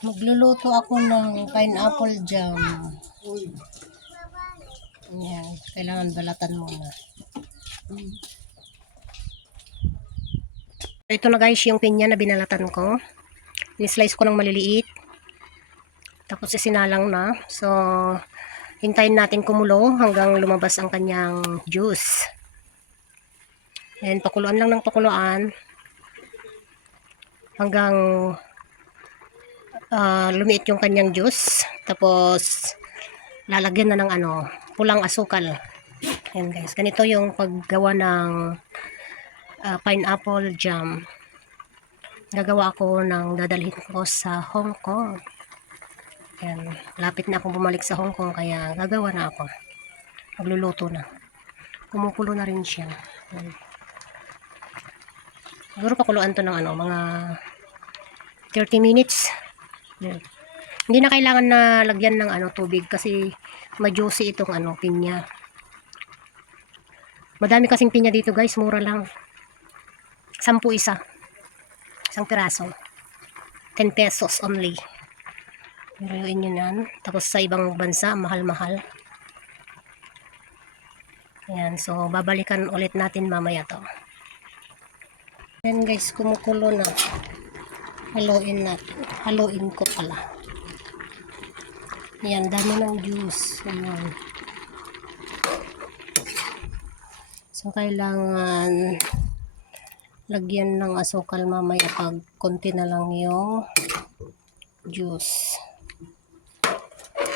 Magluluto ako ng pineapple jam. Ayan, kailangan balatan muna. Ito na guys yung pinya na binalatan ko. Ni-slice ko ng maliliit. Tapos isinalang na. So, hintayin natin kumulo hanggang lumabas ang kanyang juice. Ayan, pakuluan lang ng pakuluan. Hanggang lumiit yung kanyang juice. Tapos, lalagyan na ng pulang asukal. Ayan guys, ganito yung paggawa ng pineapple jam. Gagawa ako ng dadalhin ko sa Hong Kong. Ayan, lapit na akong bumalik sa Hong Kong kaya gagawa na ako. Magluluto na. Kumukulo na rin siya. Ayan. Siguro pakuluan to ng mga 30 minutes. Ayan. Hindi na kailangan na lagyan ng tubig kasi ma-juicy itong pinya. Madami kasing pinya dito guys, mura lang. 10 isa. Isang piraso. 10 pesos only. Niluluin nyo yan. Tapos sa ibang bansa, mahal-mahal. Ayan, so babalikan ulit natin mamaya to. Ayan guys, kumukulo na. Haluin natin. Haluin ko pala. Ayan, dami ng juice. Ayan. So, kailangan lagyan ng asukal mamaya pag konti na lang yung juice.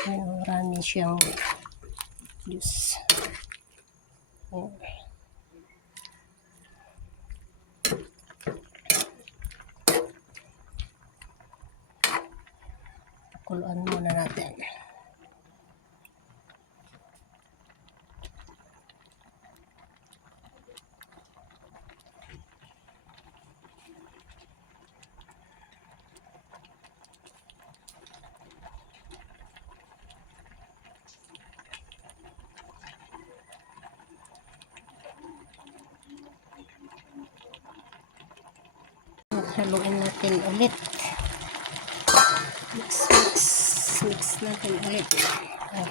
Ayan, marami siyang juice. Ayan. Pakuluan muna natin. Haluin natin ulit. Mix natin ulit. Ay.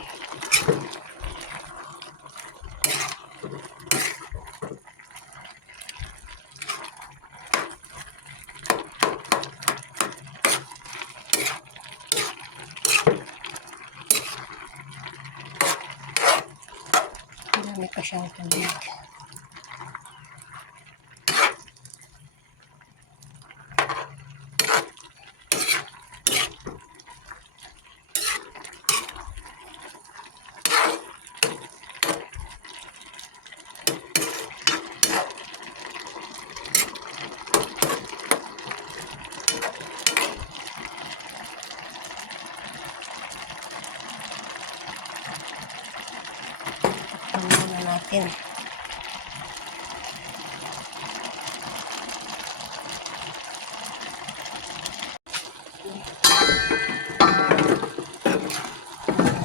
Marami pa siyang tubig. Muna natin.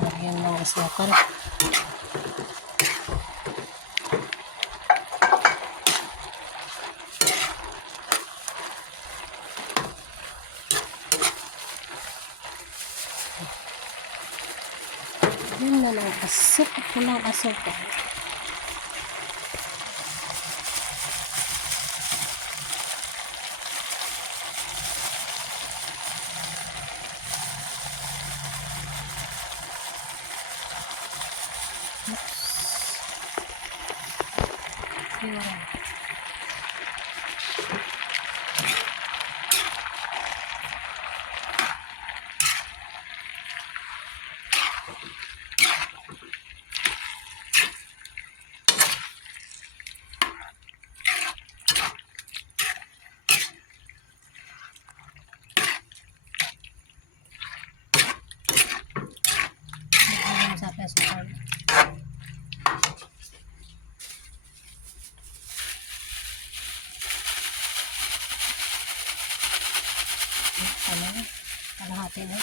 Lagyan ng asukal. Yan na lang asukal. Pulang asukal. Sa asukal. Kalahati na.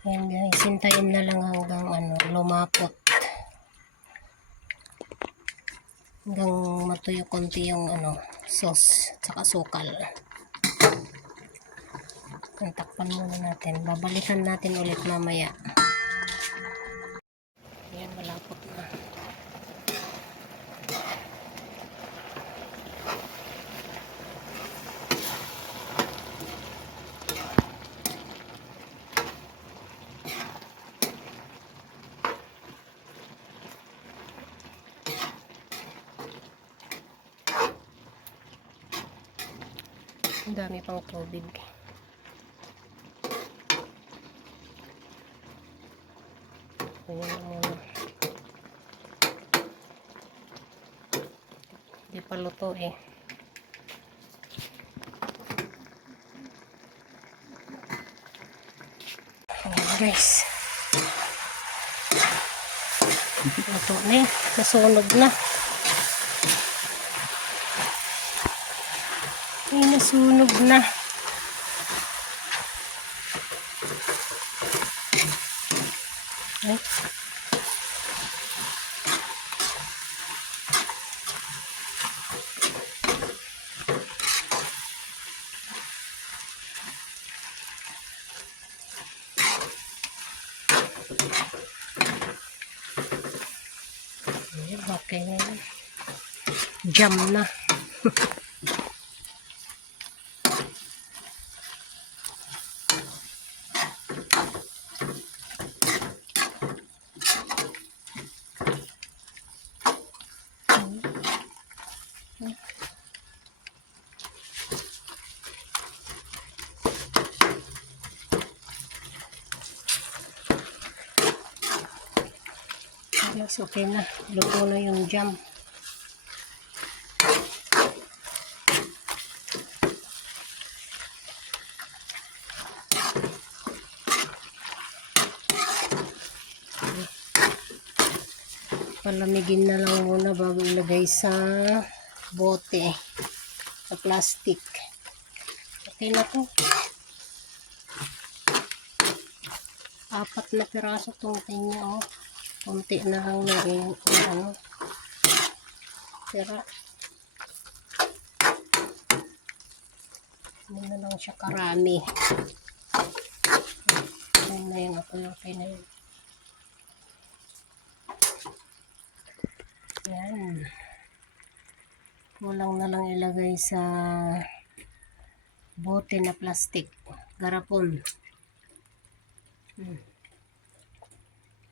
Ayan guys, hintayin na lang hanggang lumapot. Hanggang matuyo konti yung sauce at saka sukal. Takpan muna natin. Babalikan natin ulit mamaya. Ayan, malapot na. Ang dami pang tubig. Ayan muna. Hindi pa luto eh. Ayan guys. Luto na eh. Nasunog na. Ay, nasunog na. Ay. Okay na yan. Jam na. Yes, okay na. Luto na yung jam. Palamigin na lang muna bago ilagay sa bote, sa plastic. Okay na to. 4 na piraso tong tinya, oh. Kunti na lang na tira. Hindi na lang siya karami. Ayan na yun, okay na yun. Ayan. Kulang na lang ilagay sa bote na plastic. Garapon.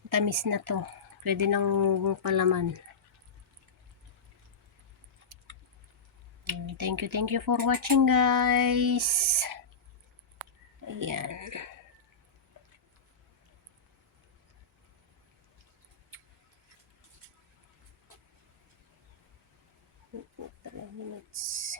Tamis na to. Pwede nang palaman. Thank you for watching guys. Ayan. Minutes.